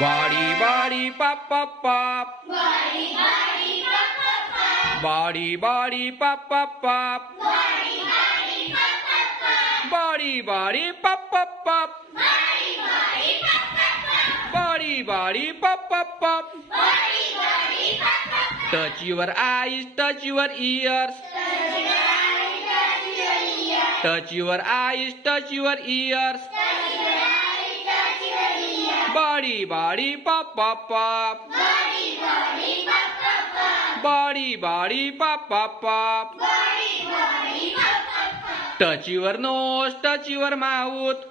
Body, body, pop, pop, pop. Body, body, pop, pop, pop. Body, body, pop, pop, pop. Body, body, pop, pop, pop. Touch your eyes, touch your ears. Touch your eyes, touch your ears. बाडी बाडी पाप पाप बाडी बाडी पाप पाप टचीवर nose टचीवर माऊत।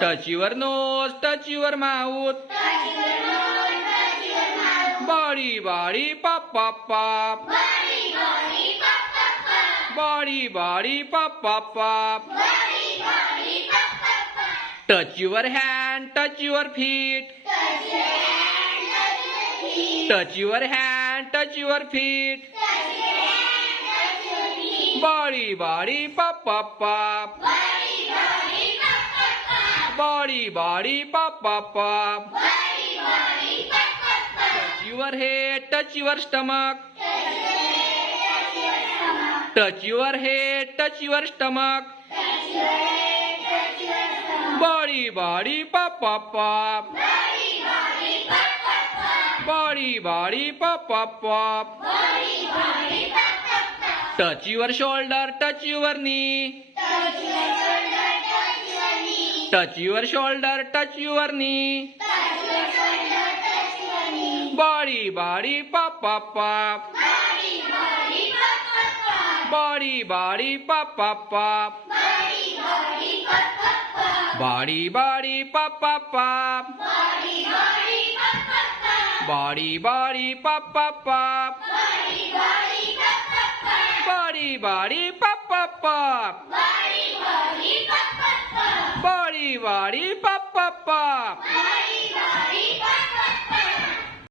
टचीवर nose टचीवर माऊत। बाडी बाडी पाप पाप बाडी बाडी पाप पाप Touch your hand, touch your feet. Touch your hand, touch your feet. Touch your hand, touch your feet. Touch your hand, touch your feet. Body, body, pop, pop, pop. Body, body, pop, pop, pop. Body, body, pop, pop, pop. Body, body, pop, pop, pop. Touch your head, touch your stomach. Touch your head, touch your stomach. Touch your head, touch your stomach. Touch your head. Pop, pop, pop. Body, body, pop, pop, pop. Touch your shoulder, touch your knee. Touch your shoulder, touch your knee. Body, body, pop, pop, pop. Body, body, pop, pop, pop. Body, body, pop, pop, pop. Body, body, pop, pop, pop. Body, body, pop, pop, pop. Body, body, pop, pop, pop.